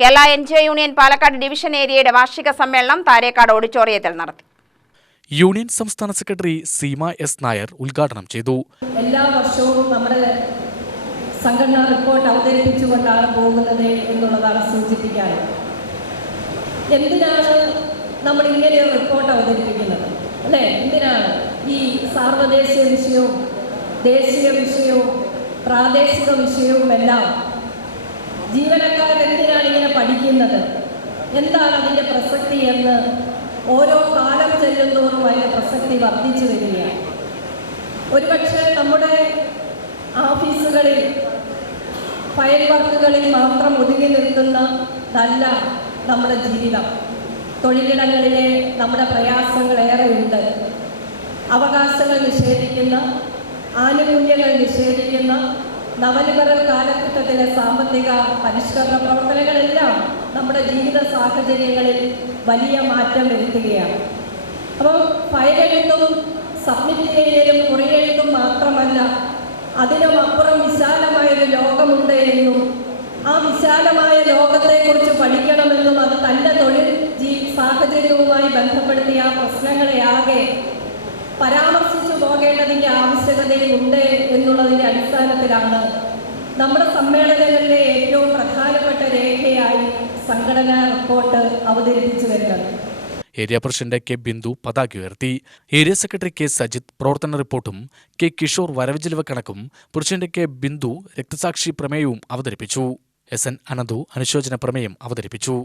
Kerala NGO union Palakkad division ഏരിയയുടെ വാർഷിക സമ്മേളനം താരേക്കാട് ഓഡിറ്റോറിയത്തിൽ നടത്തി. യൂണിയൻ സംസ്ഥാന സെക്രട്ടറി സീമ എസ് നായർ ഉദ്ഘാടനം ചെയ്തു. എല്ലാ വർഷവും നമ്മുടെ സംഘടനാ റിപ്പോർട്ട് അവതരിപ്പിച്ചുകൊണ്ടാണ് പോകുന്നത് എന്നുള്ളതാണ് സൂചിപ്പിക്കാറ്. എന്തിനാണ് നമ്മൾ ഇങ്ങനെ ഒരു റിപ്പോർട്ട് അവതരിപ്പിക്കുന്നത് അല്ലേ? എന്തിനാണ് ഈ സാർവദേശീയ വിഷയവും ദേശീയ വിഷയവും പ്രാദേശിക വിഷയവും എല്ലാം ജീവനക്കാരെന്തിനാണ് ഇങ്ങനെ പഠിക്കുന്നത്, എന്താണ് അതിൻ്റെ പ്രസക്തി എന്ന് ഓരോ കാലം ചെല്ലുന്തോറും അതിൻ്റെ പ്രസക്തി വർദ്ധിച്ചു വരികയാണ്. ഒരുപക്ഷെ നമ്മുടെ ഓഫീസുകളിൽ ഫയൽ വർക്കുകളിൽ മാത്രം ഒതുങ്ങി നിൽക്കുന്നതല്ല നമ്മുടെ ജീവിതം. തൊഴിലിടങ്ങളിലെ നമ്മുടെ പ്രയാസങ്ങൾ ഏറെയുണ്ട്. അവകാശങ്ങൾ നിഷേധിക്കുന്ന, ആനുകൂല്യങ്ങൾ നിഷേധിക്കുന്ന നവലിബറൽ കാലഘട്ടത്തിലെ സാമ്പത്തിക പരിഷ്കരണ പ്രവർത്തനങ്ങളെല്ലാം നമ്മുടെ ജീവിത സാഹചര്യങ്ങളിൽ വലിയ മാറ്റം വരുത്തുകയാണ്. അപ്പോൾ ഫയലെഴുത്തും സബ്മിറ്റ് ചെയ്യലും കുറിയെഴുത്തും മാത്രമല്ല, അതിനുമപ്പുറം വിശാലമായൊരു ലോകമുണ്ട് എന്നും ആ വിശാലമായ ലോകത്തെക്കുറിച്ച് പഠിക്കണമെന്നും അത് തൻ്റെ തൊഴിൽ സാഹചര്യവുമായി ബന്ധപ്പെടുത്തിയ ആ പ്രശ്നങ്ങളെ ആകെ പരാമർശിച്ചു പോകേണ്ടതിൻ്റെ ആവശ്യകതയുണ്ട് എന്നുള്ളതിൻ്റെ അടിസ്ഥാനത്തിലാണ് നമ്മുടെ സമ്മേളനങ്ങളിലെ ഏറ്റവും പ്രധാനപ്പെട്ട രേഖയായി സംഘടനാ റിപ്പോർട്ട് അവതരിപ്പിച്ചു വരുന്നത്. ഏരിയ പ്രസിഡന്റ് കെ ബിന്ദു പതാക ഉയർത്തി. ഏരിയ സെക്രട്ടറി കെ സജിത് പ്രവർത്തന റിപ്പോർട്ടും കെ കിഷോർ വരവ് ചെലവ് കണക്കും, പ്രസിഡന്റ് കെ ബിന്ദു രക്തസാക്ഷി പ്രമേയവും അവതരിപ്പിച്ചു. SN അനന്തു അനുശോചന പ്രമേയം അവതരിപ്പിച്ചു.